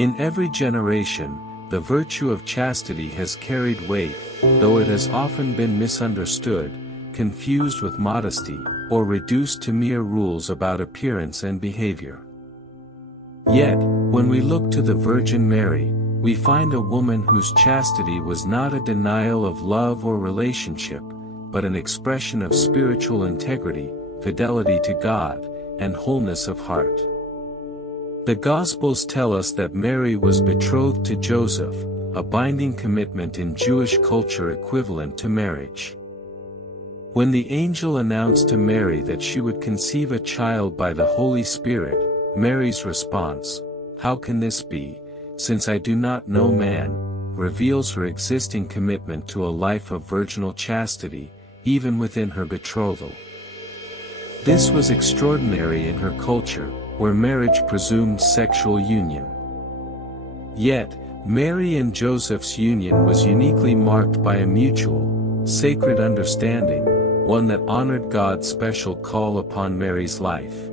In every generation, the virtue of chastity has carried weight, though it has often been misunderstood, confused with modesty, or reduced to mere rules about appearance and behavior. Yet, when we look to the Virgin Mary, we find a woman whose chastity was not a denial of love or relationship, but an expression of spiritual integrity, fidelity to God, and wholeness of heart. The Gospels tell us that Mary was betrothed to Joseph, a binding commitment in Jewish culture equivalent to marriage. When the angel announced to Mary that she would conceive a child by the Holy Spirit, Mary's response, "How can this be, since I do not know man?" reveals her existing commitment to a life of virginal chastity, even within her betrothal. This was extraordinary in her culture, where marriage presumed sexual union. Yet, Mary and Joseph's union was uniquely marked by a mutual, sacred understanding, one that honored God's special call upon Mary's life.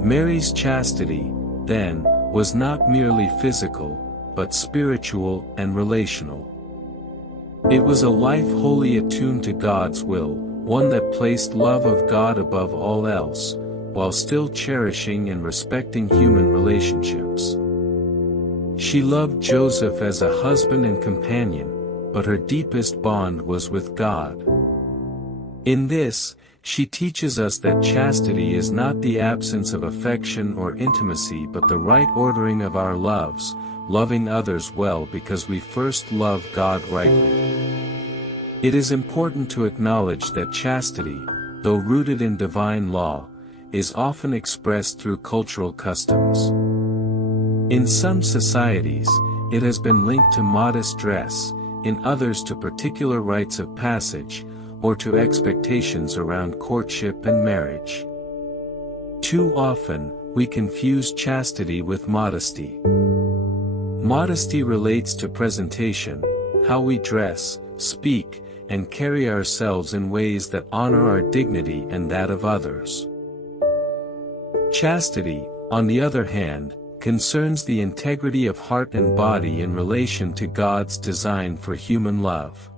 Mary's chastity, then, was not merely physical, but spiritual and relational. It was a life wholly attuned to God's will, one that placed love of God above all else, while still cherishing and respecting human relationships. She loved Joseph as a husband and companion, but her deepest bond was with God. In this, she teaches us that chastity is not the absence of affection or intimacy but the right ordering of our loves, loving others well because we first love God rightly. It is important to acknowledge that chastity, though rooted in divine law, is often expressed through cultural customs. In some societies, it has been linked to modest dress, in others to particular rites of passage, or to expectations around courtship and marriage. Too often, we confuse chastity with modesty. Modesty relates to presentation, how we dress, speak, and carry ourselves in ways that honor our dignity and that of others. Chastity, on the other hand, concerns the integrity of heart and body in relation to God's design for human love.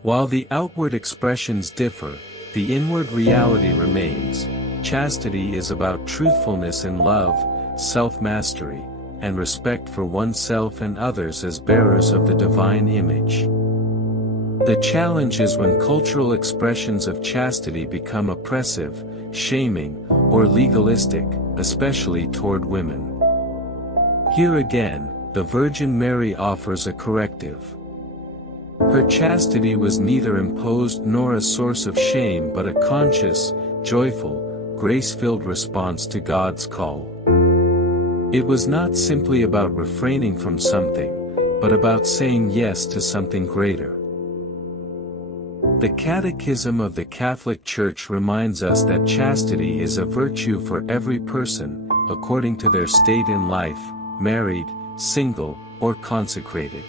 While the outward expressions differ, the inward reality remains. Chastity is about truthfulness in love, self-mastery, and respect for oneself and others as bearers of the divine image. The challenge is when cultural expressions of chastity become oppressive, shaming, or legalistic, especially toward women. Here again, the Virgin Mary offers a corrective. Her chastity was neither imposed nor a source of shame but a conscious, joyful, grace-filled response to God's call. It was not simply about refraining from something, but about saying yes to something greater. The Catechism of the Catholic Church reminds us that chastity is a virtue for every person, according to their state in life, married, single, or consecrated.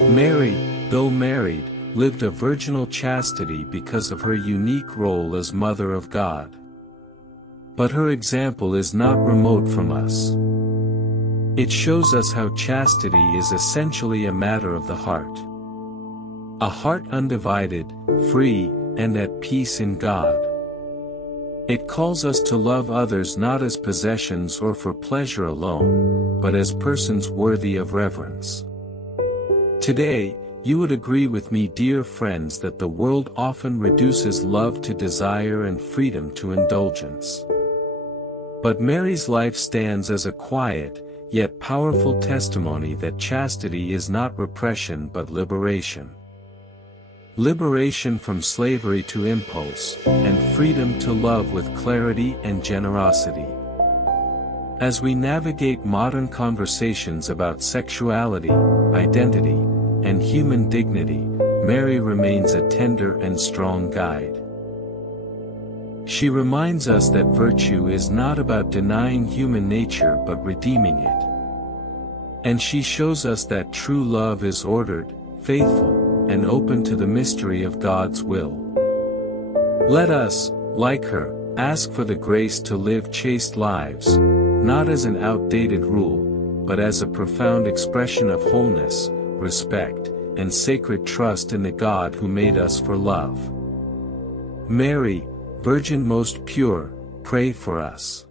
Mary, though married, lived a virginal chastity because of her unique role as Mother of God. But her example is not remote from us. It shows us how chastity is essentially a matter of the heart. A heart undivided, free, and at peace in God. It calls us to love others not as possessions or for pleasure alone, but as persons worthy of reverence. Today, you would agree with me, dear friends, that the world often reduces love to desire and freedom to indulgence. But Mary's life stands as a quiet, yet powerful testimony that chastity is not repression but liberation. Liberation from slavery to impulse, and freedom to love with clarity and generosity. As we navigate modern conversations about sexuality, identity, and human dignity, Mary remains a tender and strong guide. She reminds us that virtue is not about denying human nature but redeeming it. And she shows us that true love is ordered, faithful, and open to the mystery of God's will. Let us, like her, ask for the grace to live chaste lives, not as an outdated rule, but as a profound expression of wholeness, respect, and sacred trust in the God who made us for love. Mary, Virgin most pure, pray for us.